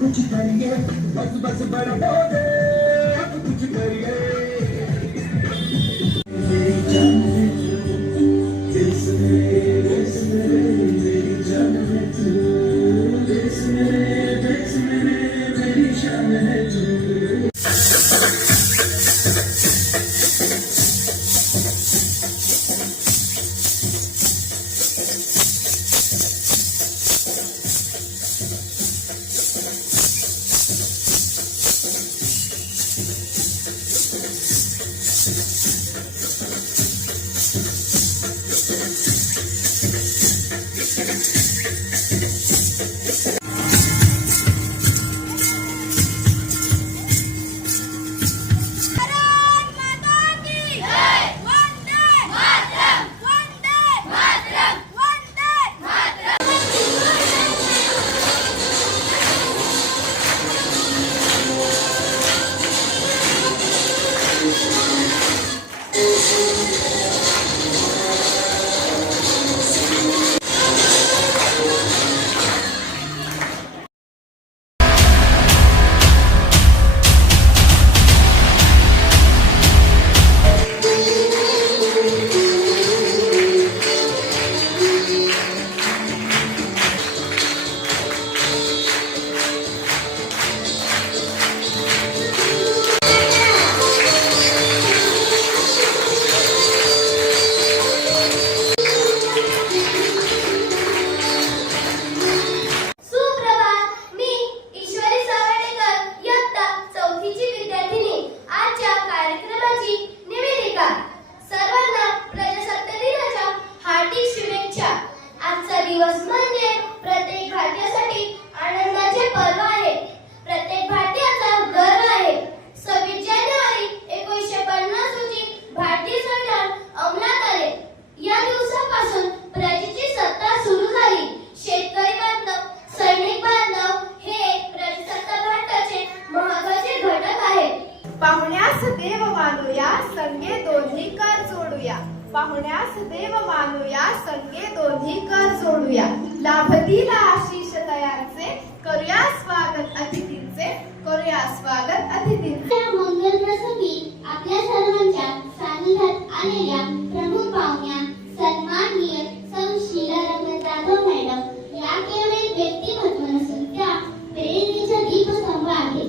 कुछ करिए बस बस बड़ा हो गए अब कुछ करिए मेरी जान है तू दिल से मेरी जान है तू दिल से मेरी जान है तू पाहुण्यास देव मानूया संगे दोन्ही कर जोडूया पाहुण्यास देव मानूया संगे दोन्ही कर जोडूया लाभतील आशीष तयारचे करूया स्वागत अतिथींचे करूया स्वागत अतिथींचे मंगल प्रसंगी आपल्या सर्वांच्या सानिध्यात आलेल्या प्रमुख पाहुण्या सन्माननीय सौ शीला रत्न जाधव मॅडम या केवळ व्यक्तिमत्व नसून त्या प्रेरणेचा दीपस्तंभ आहे.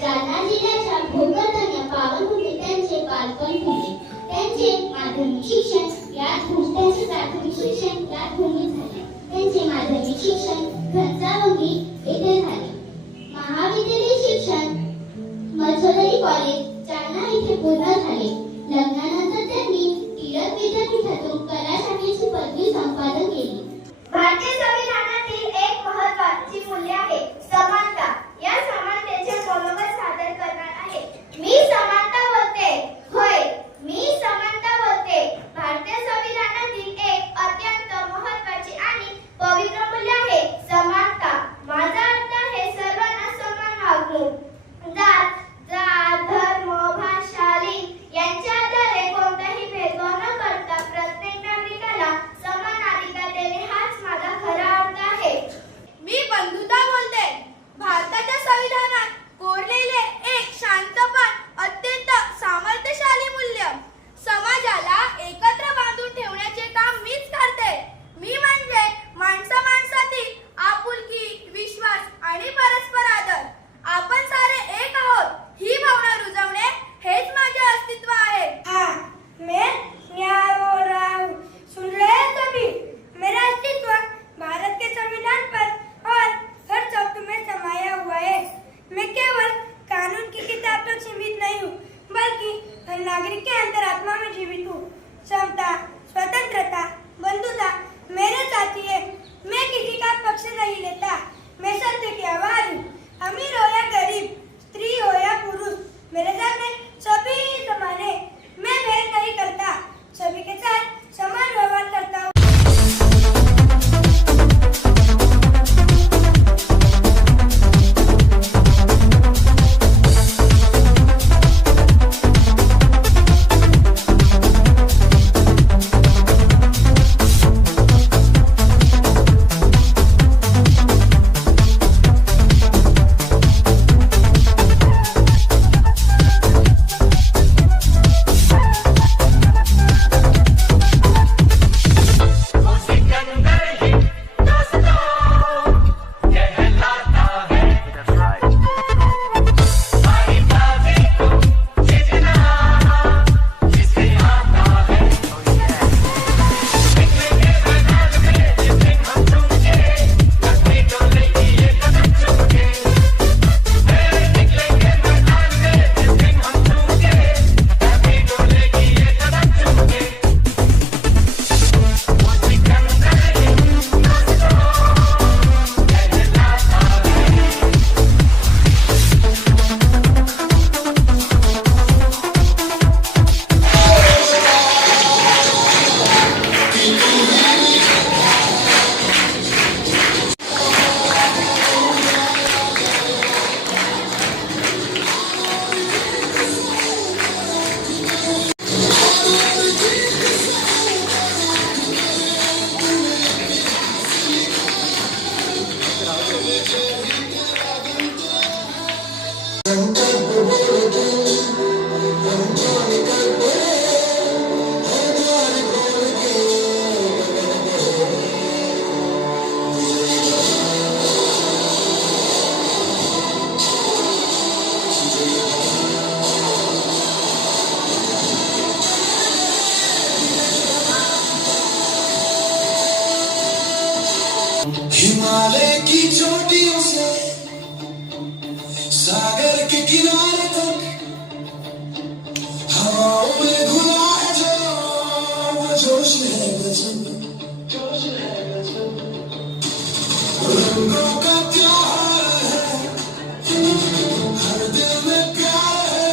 जालना जिल्ह्याच्या भोकरदन या पावनभूमीत त्यांचे बालपण घडले. त्यांचे माध्यमिक शिक्षण याच भूमीत झाले. त्यांचे माध्यमिक शिक्षण घनसावंगी येथे झाले. महाविद्यालयीन शिक्षण मधोदरी कॉलेज जालना येथे पूर्ण झाले. लग्नानंतर त्यांनी टिळक विद्यापीठातून कला शाखेची पदवी संपादन केली. भारतीय संविधानातील एक महत्त्वाची मूल्य आहे समानता. या समानतेचे मनोगत सादर करणार आहे. मी समानता बोलते. होय, मी समानता बोलते. भारतीय संविधानातील एक अत्यंत महत्त्वाची आणि पवित्र मूल्य आहे समानता. माझा अर्थ आहे सर्वांना समान वागणूक. जात, धर्म, भाषा, लिंग यांच्या के किनारे तक हवाओं में घुला है जो वो जोश है गजब, जोश है गजब, रंगों का त्योहार है, हर दिल में प्यार है,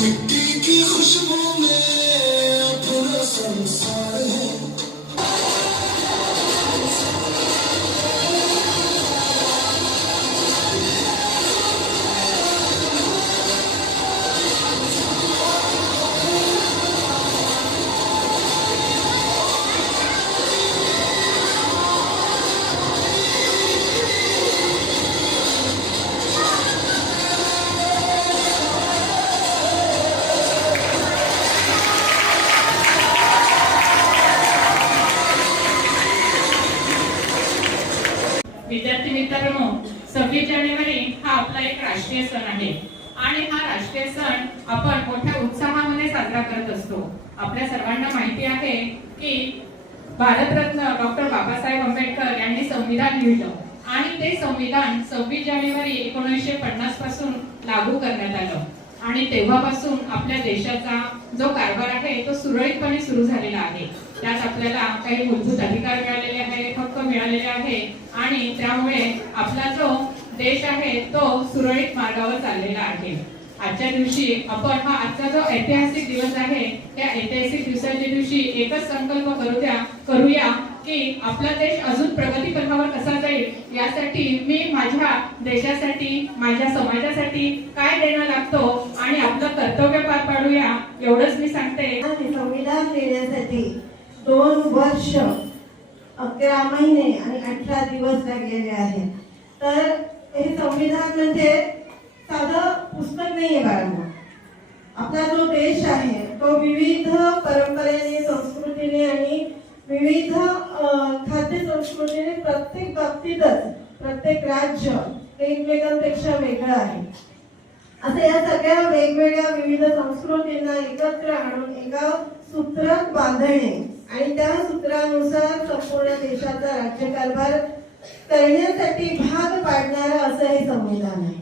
मिट्टी की खुशबू में अपना संसार है। विद्यार्थी मित्रांनो, 26 जानेवारी हा आपला एक राष्ट्रीय सण आहे आणि हा राष्ट्रीय सण आपण मोठ्या उत्साहामध्ये साजरा करत असतो. आपल्या सर्वांना माहिती आहे की भारतरत्न डॉक्टर बाबासाहेब आंबेडकर यांनी संविधान लिहिलं आणि ते संविधान 26 जानेवारी 1950 पासून लागू करण्यात आलं आणि तेव्हापासून आपल्या देशाचा जो कारभार आहे तो सुरळीतपणे सुरू झालेला आहे. त्यात आपल्याला काही मूलभूत अधिकार मिळालेले आहे, हक्क मिळालेले आहे आणि त्यामुळे आपला जो देश आहे तो सुरळीत मार्गावर चाललेला आहे. आजच्या दिवशी आपण हा आजचा जो ऐतिहासिक दिवस आहे त्या ऐतिहासिक दिवसाच्या दिवशी एकच संकल्प करूया की आपला देश अजून प्रगती पथावर कसा जाईल यासाठी मी माझ्या देशासाठी, माझ्या समाजासाठी काय देणं लागतो आणि आपलं कर्तव्य पार पाडूया, एवढंच मी सांगते. संविधान लिहिण्यासाठी 2 वर्ष 11 महिने आणि 18 दिवस लागलेले आहेत. तर हे संविधान म्हणजे साधं पुस्तक नाहीये बाळांनो. आपला जो देश आहे तो विविध परंपरेने, संस्कृतीने आणि विविध खाद्य संस्कृतीने प्रत्येक बाबतीतच प्रत्येक राज्य वेगवेगळ्यापेक्षा वेगळं आहे. असं या सगळ्या वेगवेगळ्या विविध संस्कृतींना एकत्र आणून एका सूत्रात बांधणे आणि त्या सूत्रानुसार संपूर्ण देशाचा राज्यकारभार करण्यासाठी भाग पाडणारं असं हे संविधान आहे.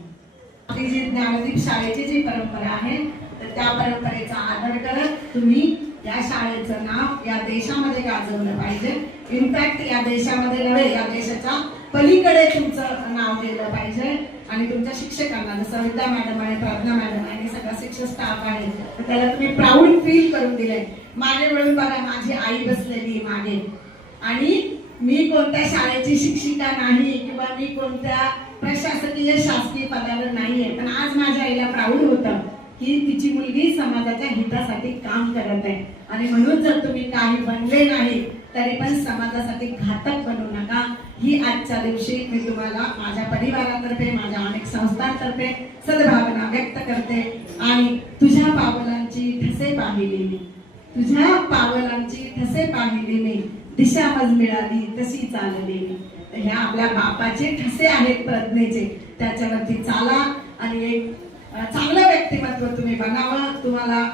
आपली जी ज्ञानदीप शाळेची जी परंपरा आहे तर त्या परंपरेचा आदर करत तुम्ही या शाळेचं नाव या देशामध्ये गाजवलं पाहिजे. इनफॅक्ट या देशामध्ये नव्हे, या देशाच्या पलीकडे तुमचं नाव गेलं पाहिजे. आणि तुमच्या शिक्षकांना जसं विद्या मॅडम आणि प्रार्थना मॅडम आणि सगळा शिक्षक स्टाफ आहे तर त्याला तुम्ही प्राऊड फील करून दिले. मागे वळून बघा, माझी आई बसलेली मागे आणि मी कोणत्या शाळेची शिक्षिका नाही किंवा मी कोणत्या प्रशासकीय शासकीय पदावर नाहीये, पण आज माझ्या आईला प्राऊड होतं की तिची मुलगी समाजाच्या हितासाठी काम करत आहे. आणि म्हणून जर तुम्ही काही बनले नाही तरी पण समाजासाठी घातक बनू नका, ही आजच्या दिवशी मी तुम्हाला माझ्या परिवारातर्फे, माझ्या अनेक संस्थांतर्फे सद्भावना व्यक्त करते. आणि तुझ्या पावलांची ठसे पाहिली मी, तुझ्या पावलांची ठसे पाहिली मी, दिशा मज मिळाली तशी चालली मी. ह्या आपल्या बापाचे ठसे आहेत प्रज्ञेचे, त्याच्यावरती चाला आणि एक चांगलं व्यक्तिमत्व तुम्ही बनावं. तुम्हाला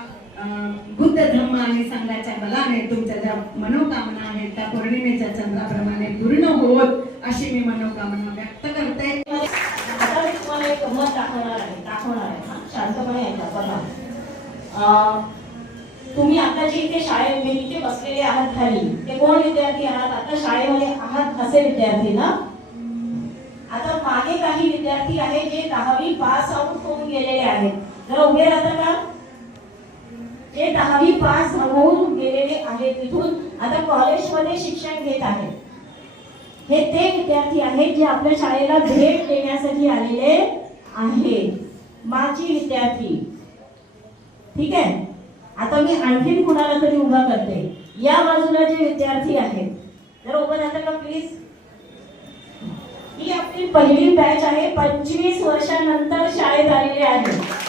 बुद्ध धम्म आणि संघाच्या बलाने तुमच्या ज्या मनोकामना आहेत त्या पौर्णिमेच्या चंद्राप्रमाणे पूर्ण होत अशी मी मनोकामना व्यक्त करते. आता मी तुम्हाला एक गंमत दाखवणार आहे. शांतपणे ऐका. बघा, तुम्ही आता जे इथे शाळेमध्ये इथे बसलेले आहात खाली, ते कोण विद्यार्थी आहात? आता शाळेमध्ये आहात असे विद्यार्थी ना. आता मागे काही विद्यार्थी आहेत जे 10वी पास आउट होऊन गेलेले आहेत. जरा उभे राहता का? जे 10वी पास होऊन गेलेले आहेत तिथून आता कॉलेजमध्ये शिक्षण घेत आहेत. हे ते विद्यार्थी आहेत जे आपल्या शाळेला भेट देण्यासाठी आलेले आहेत. माजी विद्यार्थी. ठीक आहे. आता मी आणखीन कुणाला तरी उभा करते. या बाजूला जे विद्यार्थी आहेत जर उभं राहता का प्लीज. ही आपली पहिली बॅच आहे, 25 वर्षानंतर शाळेत आलेले आहे.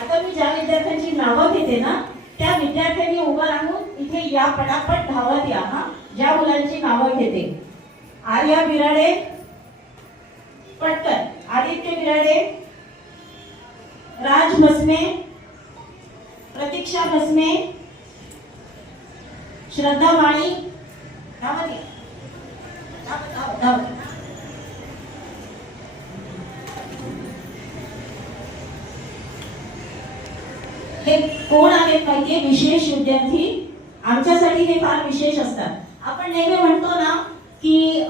आता मी ज्या विद्यार्थ्यांची नावं घेते ना त्या विद्यार्थ्यांनी उभं राहून इथे या, पटापट धावत या. हा, ज्या मुलांची नावं घेते. आर्या बिराडे, पटकन. आदित्य बिराडे, राज मसने, प्रतीक्षा भस्मे, श्रद्धा माळी, धावत या. धावत. हे कोण आहेत माहितीये? विशेष विद्यार्थी. आमच्यासाठी हे फार विशेष असतात. आपण नेहमी म्हणतो ना की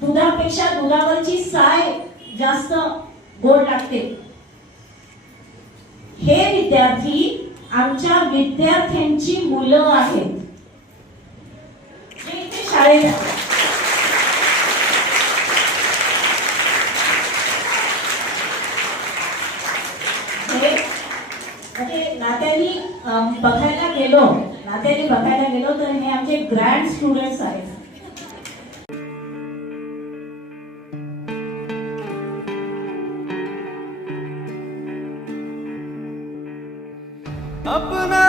दुधापेक्षा दुधावरची साय जास्त गोड लागते. हे विद्यार्थी आमच्या विद्यार्थ्यांची मुलं आहेत जे इथे शाळेत आहेत. म्हणजे नात्याने बघायला गेलो तर हे आमचे ग्रँड स्टुडंट्स आहेत. अपना